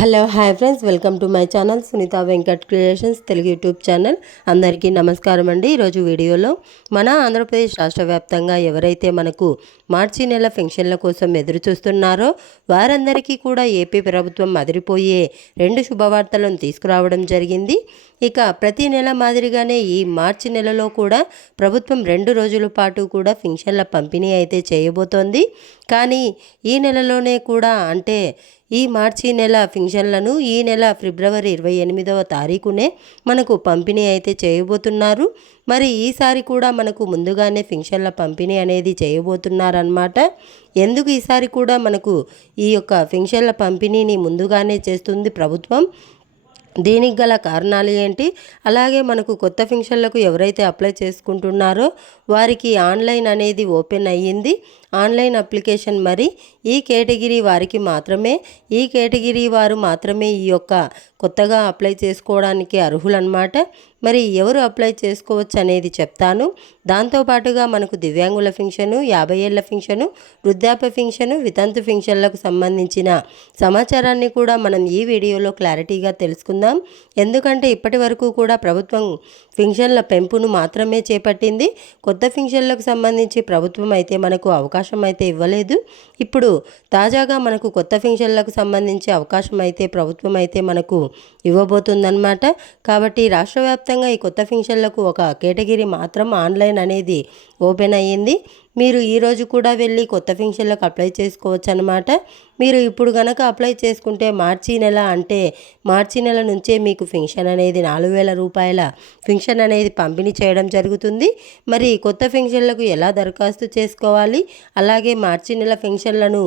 Hello hi friends. Welcome to my channel Sunitha Venkat creations Telugu YouTube channel. అందరికీ నమస్కారం అండి. ఈరోజు వీడియోలో మన ఆంధ్రప్రదేశ్ రాష్ట్ర వ్యాప్తంగా ఎవరైతే మనకు మార్చి నెల పెన్షన్ల కోసం ఎదురు చూస్తున్నారో వారందరికీ కూడా ఏపీ ప్రభుత్వం అదిరిపోయే రెండు శుభవార్తలను తీసుకురావడం జరిగింది. ఇక ప్రతి నెల మాదిరిగానే ఈ మార్చి నెలలో కూడా ప్రభుత్వం రెండు రోజుల పాటు కూడా పెన్షన్ల పంపిణీ అయితే చేయబోతోంది. కానీ ఈ నెలలోనే కూడా అంటే ఈ మార్చి నెల ఫింక్షన్లను ఈ నెల ఫిబ్రవరి ఇరవై ఎనిమిదవ తారీఖునే మనకు పంపిణీ అయితే చేయబోతున్నారు. మరి ఈసారి కూడా మనకు ముందుగానే ఫింక్షన్ల పంపిణీ అనేది చేయబోతున్నారనమాట ఎందుకు ఈసారి కూడా మనకు ఈ యొక్క ఫింక్షన్ల పంపిణీని ముందుగానే చేస్తుంది ప్రభుత్వం? దీనికి గల కారణాలు ఏంటి? అలాగే మనకు కొత్త ఫంక్షన్లకు ఎవరైతే అప్లై చేసుకుంటున్నారో వారికి ఆన్లైన్ అనేది ఓపెన్ అయ్యింది. ఆన్లైన్ అప్లికేషన్ మరి ఈ కేటగిరీ వారికి మాత్రమే ఈ కేటగిరీ వారు మాత్రమే ఈ యొక్క కొత్తగా అప్లై చేసుకోవడానికి అర్హులన్నమాట. మరి ఎవరు అప్లై చేసుకోవచ్చు అనేది చెప్తాను. దాంతోపాటుగా మనకు దివ్యాంగుల ఫింక్షను యాభై ఏళ్ళ ఫింక్షను వృద్ధాప్య ఫింక్షను వితంతు ఫింక్షన్లకు సంబంధించిన సమాచారాన్ని కూడా మనం ఈ వీడియోలో క్లారిటీగా తెలుసుకుందాం. ఎందుకంటే ఇప్పటి వరకు కూడా ప్రభుత్వం ఫింక్షన్ల పెంపును మాత్రమే చేపట్టింది. కొత్త ఫింక్షన్లకు సంబంధించి ప్రభుత్వం అయితే మనకు అవకాశం అవకాశం అయితే ఇవ్వలేదు. ఇప్పుడు తాజాగా మనకు కొత్త ఫింక్షన్లకు సంబంధించి అవకాశం అయితే ప్రభుత్వం అయితే మనకు ఇవ్వబోతుందన్నమాట. కాబట్టి రాష్ట్ర వ్యాప్తంగా ఈ కొత్త ఫింక్షన్లకు ఒక కేటగిరీ మాత్రం ఆన్లైన్ అనేది ఓపెన్ అయ్యింది. మీరు ఈరోజు కూడా వెళ్ళి కొత్త ఫింక్షన్లకు అప్లై చేసుకోవచ్చు అనమాట మీరు ఇప్పుడు కనుక అప్లై చేసుకుంటే మార్చి నెల అంటే మార్చి నెల నుంచే మీకు ఫింక్షన్ అనేది నాలుగు వేల రూపాయల ఫింక్షన్ అనేది పంపిణీ చేయడం జరుగుతుంది. మరి కొత్త ఫింక్షన్లకు ఎలా దరఖాస్తు చేసుకోవాలి? అలాగే మార్చి నెల ఫింక్షన్లను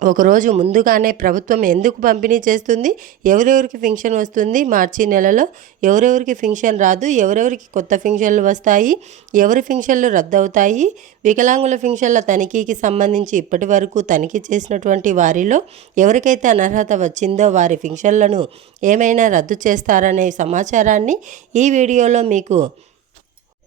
ఒకరోజు ముందుగానే ప్రభుత్వం ఎందుకు పంపిణీ చేస్తుంది? ఎవరెవరికి ఫింక్షన్ వస్తుంది? మార్చి నెలలో ఎవరెవరికి ఫింక్షన్ రాదు? ఎవరెవరికి కొత్త ఫింక్షన్లు వస్తాయి? ఎవరి ఫింక్షన్లు రద్దవుతాయి? వికలాంగుల ఫింక్షన్ల తనిఖీకి సంబంధించి ఇప్పటి వరకు తనిఖీ చేసినటువంటి వారిలో ఎవరికైతే అనర్హత వచ్చిందో వారి ఫింక్షన్లను ఏమైనా రద్దు చేస్తారనే సమాచారాన్ని ఈ వీడియోలో మీకు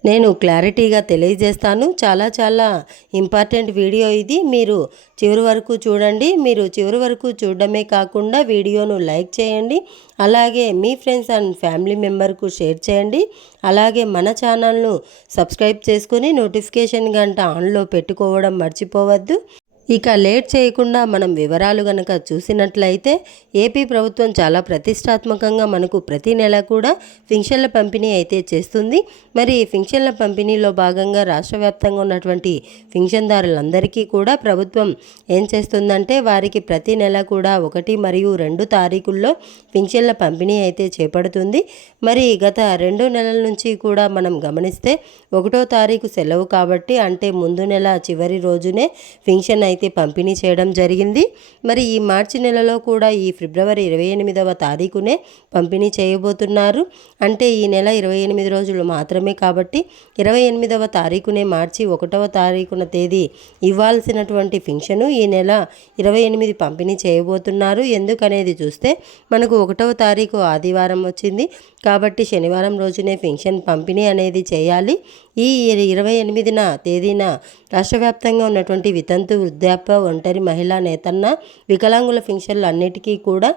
నేను క్లారిటీగా తెలియజేస్తాను. చాలా చాలా ఇంపార్టెంట్ వీడియో ఇది. మీరు చివరి వరకు చూడండి. మీరు చివరి వరకు చూడడమే కాకుండా వీడియోను లైక్ చేయండి. అలాగే మీ ఫ్రెండ్స్ అండ్ ఫ్యామిలీ మెంబర్కు షేర్ చేయండి. అలాగే మన ఛానల్ను సబ్స్క్రైబ్ చేసుకుని నోటిఫికేషన్ గంట ఆన్లో పెట్టుకోవడం మర్చిపోవద్దు. ఇక లేట్ చేయకుండా మనం వివరాలు గనక చూసినట్లయితే ఏపీ ప్రభుత్వం చాలా ప్రతిష్టాత్మకంగా మనకు ప్రతి నెల కూడా ఫింక్షన్ల పంపిణీ అయితే చేస్తుంది. మరి ఈ ఫింక్షన్ల పంపిణీలో భాగంగా రాష్ట్ర వ్యాప్తంగా ఉన్నటువంటి ఫింక్షన్దారులందరికీ కూడా ప్రభుత్వం ఏం చేస్తుందంటే వారికి ప్రతి నెల కూడా ఒకటి మరియు రెండు తారీఖుల్లో ఫింక్షన్ల పంపిణీ అయితే చేపడుతుంది. మరి గత రెండు నెలల నుంచి కూడా మనం గమనిస్తే ఒకటో తారీఖు సెలవు కాబట్టి అంటే ముందు నెల చివరి రోజునే ఫింక్షన్ అయితే అయితే పంపిణీ చేయడం జరిగింది మరి ఈ మార్చి నెలలో కూడా ఈ ఫిబ్రవరి ఇరవై ఎనిమిదవ తారీఖునే పంపిణీ చేయబోతున్నారు. అంటే ఈ నెల ఇరవై ఎనిమిది రోజులు మాత్రమే కాబట్టి ఇరవై ఎనిమిదవ తారీఖునే మార్చి ఒకటవ తారీఖున తేదీ ఇవ్వాల్సినటువంటి ఫింక్షను ఈ నెల ఇరవై ఎనిమిది పంపిణీ చేయబోతున్నారు. ఎందుకనేది చూస్తే మనకు ఒకటవ తారీఖు ఆదివారం వచ్చింది కాబట్టి శనివారం రోజునే ఫింక్షన్ పంపిణీ అనేది చేయాలి. ఈ ఇరవై ఎనిమిదిన తేదీన రాష్ట్ర వ్యాప్తంగా ఉన్నటువంటి వితంతు వృద్ధాప్య ఒంటరి మహిళా నేతన్న వికలాంగుల ఫింక్షన్లు అన్నిటికీ కూడా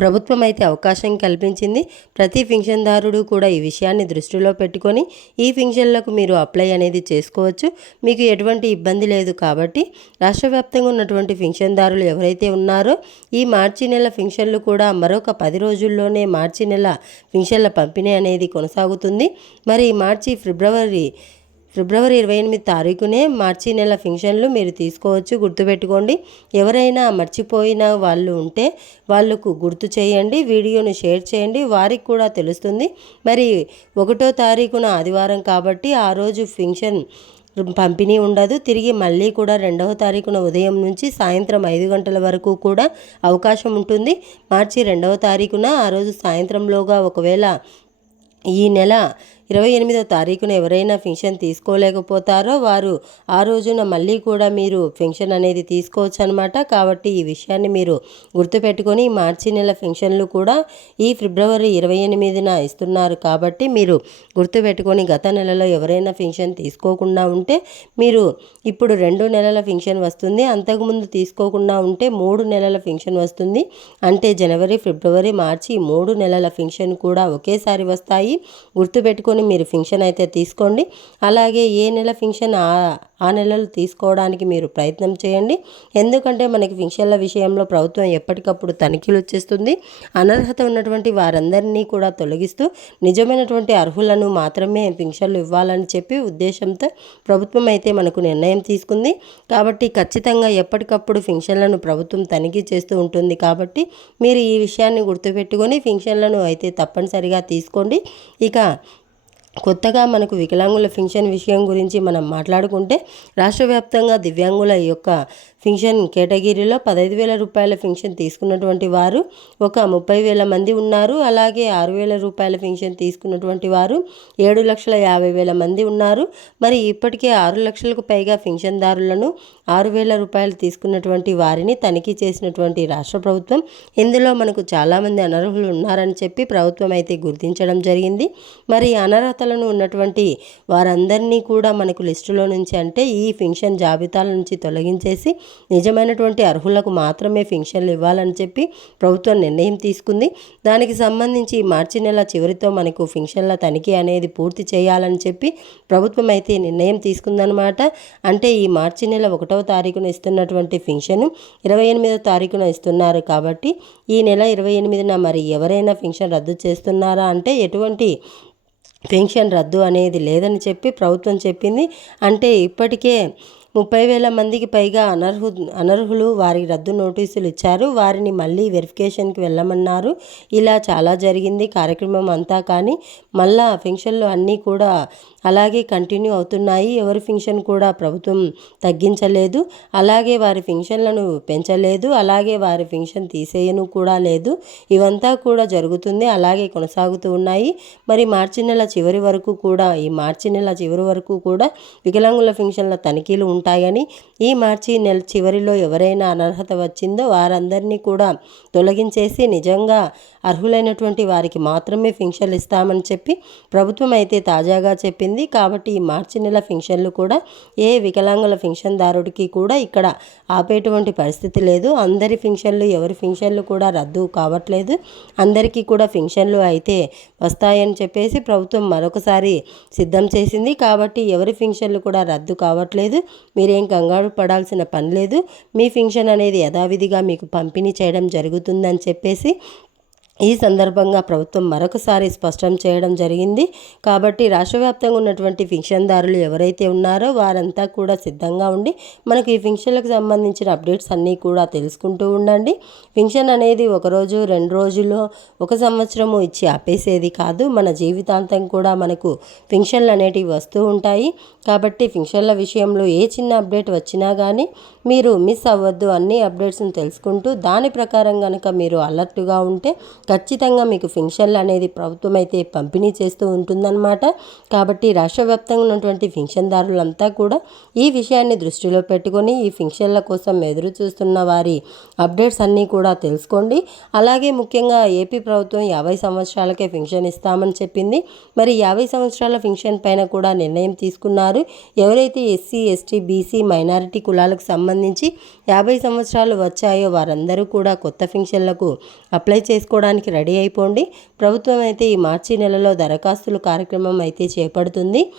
ప్రభుత్వం అయితే అవకాశం కల్పించింది. ప్రతి పింఛన్దారుడు కూడా ఈ విషయాన్ని దృష్టిలో పెట్టుకొని ఈ ఫింక్షన్లకు మీరు అప్లై అనేది చేసుకోవచ్చు. మీకు ఎటువంటి ఇబ్బంది లేదు కాబట్టి రాష్ట్ర వ్యాప్తంగా ఉన్నటువంటి పింఛన్దారులు ఎవరైతే ఉన్నారో ఈ మార్చి నెల ఫింక్షన్లు కూడా మరొక పది రోజుల్లోనే మార్చి నెల పింఛన్ల పంపిణీ అనేది కొనసాగుతుంది. మరి మార్చి ఫిబ్రవరి ఫిబ్రవరి ఇరవై ఎనిమిది తారీఖునే మార్చి నెల ఫంక్షన్లు మీరు తీసుకోవచ్చు. గుర్తుపెట్టుకోండి ఎవరైనా మర్చిపోయిన వాళ్ళు ఉంటే వాళ్ళకు గుర్తు చేయండి వీడియోను షేర్ చేయండి వారికి కూడా తెలుస్తుంది. మరి ఒకటో తారీఖున ఆదివారం కాబట్టి ఆ రోజు ఫంక్షన్ పంపిణీ ఉండదు. తిరిగి మళ్ళీ కూడా రెండవ తారీఖున ఉదయం నుంచి సాయంత్రం ఐదు గంటల వరకు కూడా అవకాశం ఉంటుంది. మార్చి రెండవ తారీఖున ఆ రోజు సాయంత్రంలోగా ఒకవేళ ఈ నెల ఇరవై ఎనిమిదో తారీఖున ఎవరైనా పెన్షన్ తీసుకోలేకపోతారో వారు ఆ రోజున మళ్ళీ కూడా మీరు పెన్షన్ అనేది తీసుకోవచ్చు అనమాట కాబట్టి ఈ విషయాన్ని మీరు గుర్తుపెట్టుకొని మార్చి నెల పెన్షన్లు కూడా ఈ ఫిబ్రవరి ఇరవై ఎనిమిదిన ఇస్తున్నారు. కాబట్టి మీరు గుర్తుపెట్టుకొని గత నెలలో ఎవరైనా పెన్షన్ తీసుకోకుండా ఉంటే మీరు ఇప్పుడు రెండు నెలల పెన్షన్ వస్తుంది అంతకుముందు తీసుకోకుండా ఉంటే మూడు నెలల పెన్షన్ వస్తుంది. అంటే జనవరి ఫిబ్రవరి మార్చి మూడు నెలల పెన్షన్ కూడా ఒకేసారి వస్తాయి. గుర్తుపెట్టుకొని మీరు ఫింక్షన్ అయితే తీసుకోండి. అలాగే ఏ నెల ఫింక్షన్ ఆ నెలలు తీసుకోవడానికి మీరు ప్రయత్నం చేయండి. ఎందుకంటే మనకి ఫింక్షన్ల విషయంలో ప్రభుత్వం ఎప్పటికప్పుడు తనిఖీలు చేస్తుంది. అనర్హత ఉన్నటువంటి వారందరినీ కూడా తొలగిస్తూ నిజమైనటువంటి అర్హులను మాత్రమే ఫింక్షన్లు ఇవ్వాలని చెప్పి ఉద్దేశంతో ప్రభుత్వం అయితే మనకు నిర్ణయం తీసుకుంది. కాబట్టి ఖచ్చితంగా ఎప్పటికప్పుడు ఫింక్షన్లను ప్రభుత్వం తనిఖీ చేస్తూ ఉంటుంది. కాబట్టి మీరు ఈ విషయాన్ని గుర్తుపెట్టుకొని ఫింక్షన్లను అయితే తప్పనిసరిగా తీసుకోండి. ఇక కొత్తగా మనకు వికలాంగుల పెన్షన్ విషయం గురించి మనం మాట్లాడుకుంటే రాష్ట్ర వ్యాప్తంగా దివ్యాంగుల యొక్క ఫింక్షన్ కేటగిరీలో పదహైదు వేల రూపాయల ఫింక్షన్ తీసుకున్నటువంటి వారు ఒక ముప్పై వేల మంది ఉన్నారు. అలాగే ఆరు వేల రూపాయల ఫింక్షన్ తీసుకున్నటువంటి వారు ఏడు లక్షల యాభై వేల మంది ఉన్నారు. మరి ఇప్పటికే ఆరు లక్షలకు పైగా ఫింక్షన్దారులను ఆరు వేల రూపాయలు తీసుకున్నటువంటి వారిని తనిఖీ చేసినటువంటి రాష్ట్ర ప్రభుత్వం ఇందులో మనకు చాలామంది అనర్హులు ఉన్నారని చెప్పి ప్రభుత్వం అయితే గుర్తించడం జరిగింది. మరి అనర్హతలను ఉన్నటువంటి వారందరినీ కూడా మనకు లిస్టులో నుంచి అంటే ఈ ఫింక్షన్ జాబితాల నుంచి తొలగించేసి నిజమైనటువంటి అర్హులకు మాత్రమే ఫింక్షన్లు ఇవ్వాలని చెప్పి ప్రభుత్వం నిర్ణయం తీసుకుంది. దానికి సంబంధించి మార్చి నెల చివరితో మనకు ఫింక్షన్ల తనిఖీ అనేది పూర్తి చేయాలని చెప్పి ప్రభుత్వం అయితే నిర్ణయం తీసుకుందనమాట అంటే ఈ మార్చి నెల ఒకటవ తారీఖున ఇస్తున్నటువంటి ఫింక్షన్ ఇరవై ఎనిమిదవ తారీఖున ఇస్తున్నారు కాబట్టి ఈ నెల ఇరవై ఎనిమిదిన మరి ఎవరైనా ఫింక్షన్ రద్దు చేస్తున్నారా? అంటే ఎటువంటి పెన్షన్ రద్దు అనేది లేదని చెప్పి ప్రభుత్వం చెప్పింది. అంటే ఇప్పటికే ముప్పై వేల మందికి పైగా అనర్హు అనర్హులు వారి రద్దు నోటీసులు ఇచ్చారు వారిని మళ్ళీ వెరిఫికేషన్కి వెళ్ళమన్నారు. ఇలా చాలా జరిగింది. కార్యక్రమం అంతా కానీ మళ్ళా ఫెన్షన్లు అన్నీ కూడా అలాగే కంటిన్యూ అవుతున్నాయి. ఎవరి ఫెన్షన్ కూడా ప్రభుత్వం తగ్గించలేదు. అలాగే వారి ఫెన్షన్లను పెంచలేదు. అలాగే వారి ఫెన్షన్ తీసేయను కూడా లేదు. ఇవంతా కూడా జరుగుతుంది. అలాగే కొనసాగుతూ ఉన్నాయి. మరి మార్చి నెల చివరి వరకు కూడా ఈ మార్చి నెల చివరి వరకు కూడా వికలాంగుల ఫింక్షన్ల తనిఖీలు ఉంటాయి. ఉంటాయని ఈ మార్చి నెల చివరిలో ఎవరైనా అనర్హత వచ్చిందో వారందరినీ కూడా తొలగించేసి నిజంగా అర్హులైనటువంటి వారికి మాత్రమే ఫింక్షన్లు ఇస్తామని చెప్పి ప్రభుత్వం అయితే తాజాగా చెప్పింది. కాబట్టి ఈ మార్చి నెల ఫింక్షన్లు కూడా ఏ వికలాంగుల ఫింక్షన్దారుడికి కూడా ఇక్కడ ఆపేటువంటి పరిస్థితి లేదు. అందరి ఫింక్షన్లు ఎవరి ఫింక్షన్లు కూడా రద్దు కావట్లేదు. అందరికీ కూడా ఫింక్షన్లు అయితే వస్తాయని చెప్పేసి ప్రభుత్వం మరొకసారి సిద్ధం చేసింది. కాబట్టి ఎవరి ఫింక్షన్లు కూడా రద్దు కావట్లేదు. మీరేం కంగారు పడాల్సిన పని లేదు. మీ ఫింక్షన్ అనేది యథావిధిగా మీకు పంపిణీ చేయడం జరుగుతుందని చెప్పేసి ఈ సందర్భంగా ప్రభుత్వం మరొకసారి స్పష్టం చేయడం జరిగింది. కాబట్టి రాష్ట్ర వ్యాప్తంగా ఉన్నటువంటి ఫింక్షన్దారులు ఎవరైతే ఉన్నారో వారంతా కూడా సిద్ధంగా ఉండి మనకు ఈ ఫింక్షన్లకు సంబంధించిన అప్డేట్స్ అన్నీ కూడా తెలుసుకుంటూ ఉండండి. ఫింక్షన్ అనేది ఒకరోజు రెండు రోజుల్లో ఒక సంవత్సరము ఇచ్చి ఆపేసేది కాదు. మన జీవితాంతం కూడా మనకు ఫింక్షన్లు అనేటివి వస్తూ ఉంటాయి. కాబట్టి ఫింక్షన్ల విషయంలో ఏ చిన్న అప్డేట్ వచ్చినా కానీ మీరు మిస్ అవ్వద్దు. అన్ని అప్డేట్స్ని తెలుసుకుంటూ దాని ప్రకారం కనుక మీరు అలర్ట్గా ఉంటే ఖచ్చితంగా మీకు ఫింక్షన్లు అనేది ప్రభుత్వం అయితే పంపిణీ చేస్తూ ఉంటుందన్నమాట. కాబట్టి రాష్ట్ర వ్యాప్తంగా ఉన్నటువంటి ఫింక్షన్దారులంతా కూడా ఈ విషయాన్ని దృష్టిలో పెట్టుకొని ఈ ఫింక్షన్ల కోసం ఎదురు చూస్తున్న వారి అప్డేట్స్ అన్నీ కూడా తెలుసుకోండి. అలాగే ముఖ్యంగా ఏపీ ప్రభుత్వం యాభై సంవత్సరాలకే ఫింక్షన్ ఇస్తామని చెప్పింది. మరి యాభై సంవత్సరాల ఫింక్షన్ పైన కూడా నిర్ణయం తీసుకున్నారు. ఎవరైతే ఎస్సీ ఎస్టీ బీసీ మైనారిటీ కులాలకు సంబంధించి యాభై సంవత్సరాలు వచ్చాయో వారందరూ కూడా కొత్త ఫింక్షన్లకు అప్లై చేసుకోవడానికి రెడీ అయిపోండి. ప్రభుత్వం అయితే ఈ మార్చి నెలలో దరఖాస్తుల కార్యక్రమం అయితే చేపడుతుంది.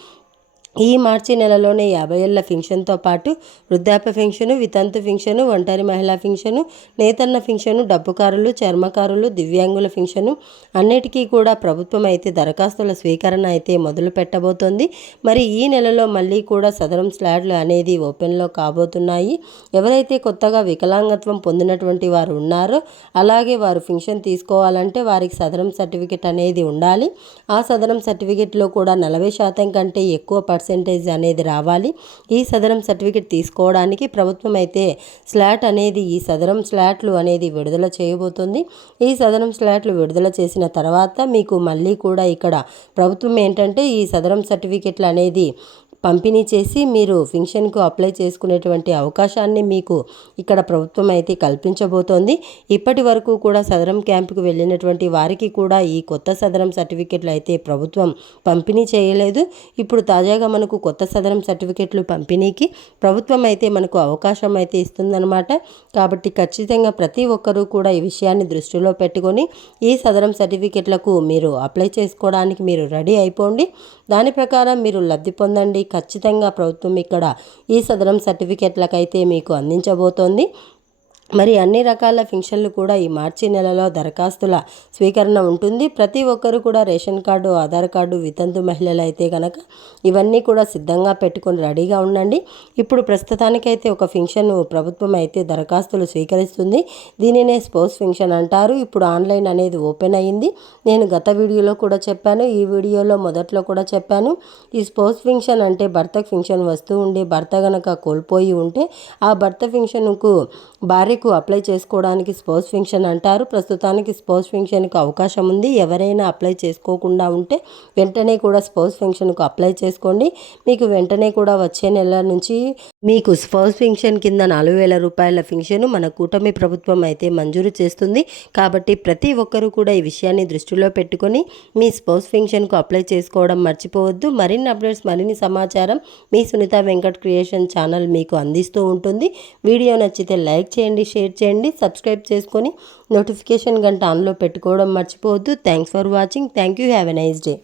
ఈ మార్చి నెలలోనే యాభై ఏళ్ళ ఫింక్షన్తో పాటు వృద్ధాప్య ఫింక్షను వితంతు ఫింక్షను ఒంటరి మహిళా ఫింక్షను నేతన్న ఫింక్షను డబ్బుకారులు చర్మకారులు దివ్యాంగుల ఫింక్షను అన్నిటికీ కూడా ప్రభుత్వం అయితే దరఖాస్తుల స్వీకరణ అయితే మొదలు పెట్టబోతోంది. మరి ఈ నెలలో మళ్ళీ కూడా సదరం స్లాడ్లు అనేది ఓపెన్లో కాబోతున్నాయి. ఎవరైతే కొత్తగా వికలాంగత్వం పొందినటువంటి వారు ఉన్నారో అలాగే వారు ఫింక్షన్ తీసుకోవాలంటే వారికి సదరం సర్టిఫికెట్ అనేది ఉండాలి. ఆ సదరం సర్టిఫికెట్లో కూడా నలభై శాతం కంటే ఎక్కువ పర్సెంటేజ్ అనేది రావాలి. ఈ సదరం సర్టిఫికెట్ తీసుకోవడానికి ప్రభుత్వం అయితే స్లాట్ అనేది ఈ సదరం స్లాట్లు అనేది విడుదల చేయబోతుంది. ఈ సదరం స్లాట్లు విడుదల చేసిన తర్వాత మీకు మళ్ళీ కూడా ఇక్కడ ప్రభుత్వం ఏంటంటే ఈ సదరం సర్టిఫికెట్లు అనేది పంపిణీ చేసి మీరు ఫింక్షన్కు అప్లై చేసుకునేటువంటి అవకాశాన్ని మీకు ఇక్కడ ప్రభుత్వం అయితే కల్పించబోతోంది. ఇప్పటి వరకు కూడా సదరం క్యాంపుకు వెళ్ళినటువంటి వారికి కూడా ఈ కొత్త సదరం సర్టిఫికెట్లు అయితే ప్రభుత్వం పంపిణీ చేయలేదు. ఇప్పుడు తాజాగా మనకు కొత్త సదరం సర్టిఫికెట్లు పంపిణీకి ప్రభుత్వం అయితే మనకు అవకాశం అయితే ఇస్తుందన్నమాట. కాబట్టి ఖచ్చితంగా ప్రతి ఒక్కరూ కూడా ఈ విషయాన్ని దృష్టిలో పెట్టుకొని ఈ సదరం సర్టిఫికెట్లకు మీరు అప్లై చేసుకోవడానికి మీరు రెడీ అయిపోండి. దాని ప్రకారం మీరు లబ్ధి పొందండి. ఖచ్చితంగా ప్రభుత్వం ఇక్కడ ఈ సదరం సర్టిఫికెట్లకైతే మీకు అందించబోతోంది. మరి అన్ని రకాల ఫింక్షన్లు కూడా ఈ మార్చి నెలలో దరఖాస్తుల స్వీకరణ ఉంటుంది. ప్రతి ఒక్కరు కూడా రేషన్ కార్డు ఆధార్ కార్డు వితంతు మహిళలు అయితే కనుక ఇవన్నీ కూడా సిద్ధంగా పెట్టుకొని రెడీగా ఉండండి. ఇప్పుడు ప్రస్తుతానికైతే ఒక ఫింక్షన్ ప్రభుత్వం అయితే దరఖాస్తులు స్వీకరిస్తుంది. దీనినే స్పోర్ట్స్ ఫింక్షన్ అంటారు. ఇప్పుడు ఆన్లైన్ అనేది ఓపెన్ అయ్యింది నేను గత వీడియోలో కూడా చెప్పాను. ఈ వీడియోలో మొదట్లో కూడా చెప్పాను. ఈ స్పోర్ట్స్ ఫింక్షన్ అంటే భర్తకు ఫింక్షన్ వస్తూ ఉండి భర్త గనక కోల్పోయి ఉంటే ఆ భర్త ఫింక్షన్కు భార్య కు అప్లై చేసుకోవడానికి స్పోర్ట్స్ ఫింక్షన్ అంటారు. ప్రస్తుతానికి స్పోర్ట్స్ ఫింక్షన్కి అవకాశం ఉంది. ఎవరైనా అప్లై చేసుకోకుండా ఉంటే వెంటనే కూడా స్పోర్ట్స్ ఫింక్షన్కు అప్లై చేసుకోండి. మీకు వెంటనే కూడా వచ్చే నెల నుంచి మీకు స్పోర్ట్స్ ఫింక్షన్ కింద నాలుగు వేల రూపాయల ఫింక్షన్ మన కూటమి ప్రభుత్వం అయితే మంజూరు చేస్తుంది. కాబట్టి ప్రతి ఒక్కరూ కూడా ఈ విషయాన్ని దృష్టిలో పెట్టుకొని మీ స్పోర్ట్స్ ఫింక్షన్కు అప్లై చేసుకోవడం మర్చిపోవద్దు. మరిన్ని అప్డేట్స్ మరిన్ని సమాచారం మీ సునీత వెంకట్ క్రియేషన్ ఛానల్ మీకు అందిస్తూ ఉంటుంది. వీడియో నచ్చితే లైక్ చేయండి షేర్ చేయండి సబ్స్క్రైబ్ చేసుకొని నోటిఫికేషన్ గంట ఆన్లో పెట్టుకోవడం మర్చిపోవద్దు. Thanks for watching thank you have a nice day